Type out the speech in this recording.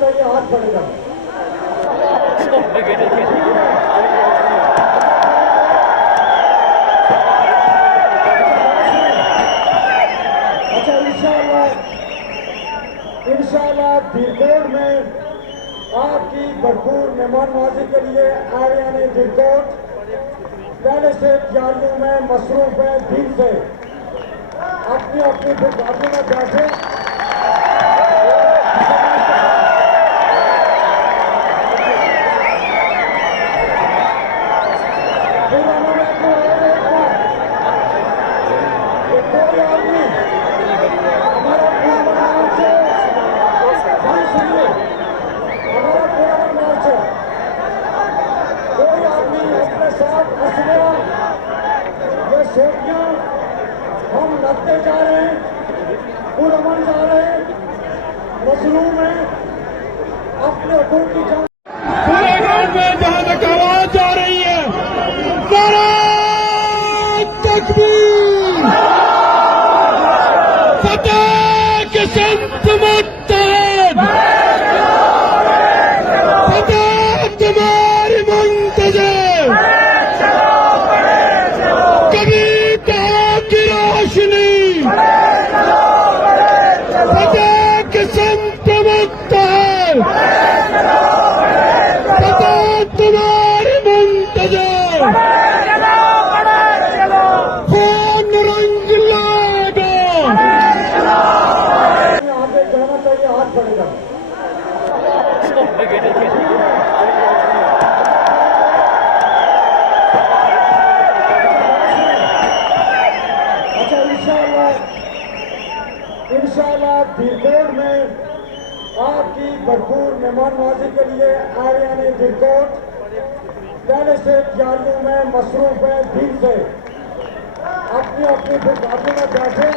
चाहिए, हाथ बढ़ेगा। अच्छा, इंशाल्लाह दिलकोट में आपकी भरपूर मेहमानवाजी के लिए आरियाने दिलकोट पहले से तैयारियों में मसरूफ है। दिन से अपनी अपनी गाड़ियों में बैठे कोई आदमी हमारा मार्च है, हमारा पूरा मार्च है। कोई आदमी अपने साथ असलिया ये सोटियां हम लगते जा रहे हैं, पुरअमन जा रहे हैं, मजलूम है अपने हकूक की जान। पूरे ग्राउंड में जहां तक आवाज जा रही है, नारा तकबीर, फतेह के संत मुत्तहद, फतेह तुम्हारी मुंतजर, कभी कहा की रोशनी, फतेह के संत मुत्तहद, फतेह तुम्हारी मुंतजर, खून रंग लाएगा। आगे जाना चाहिए, हाथ बढ़ेगा। अच्छा, इंशाल्लाह दिलकोट में आपकी भरपूर मेहमानवाजी के लिए आरियाने दिलकोट पहले से तैयारियों में मसरूफ है। दिन से अपनी अपनी गाड़ियों में बैठे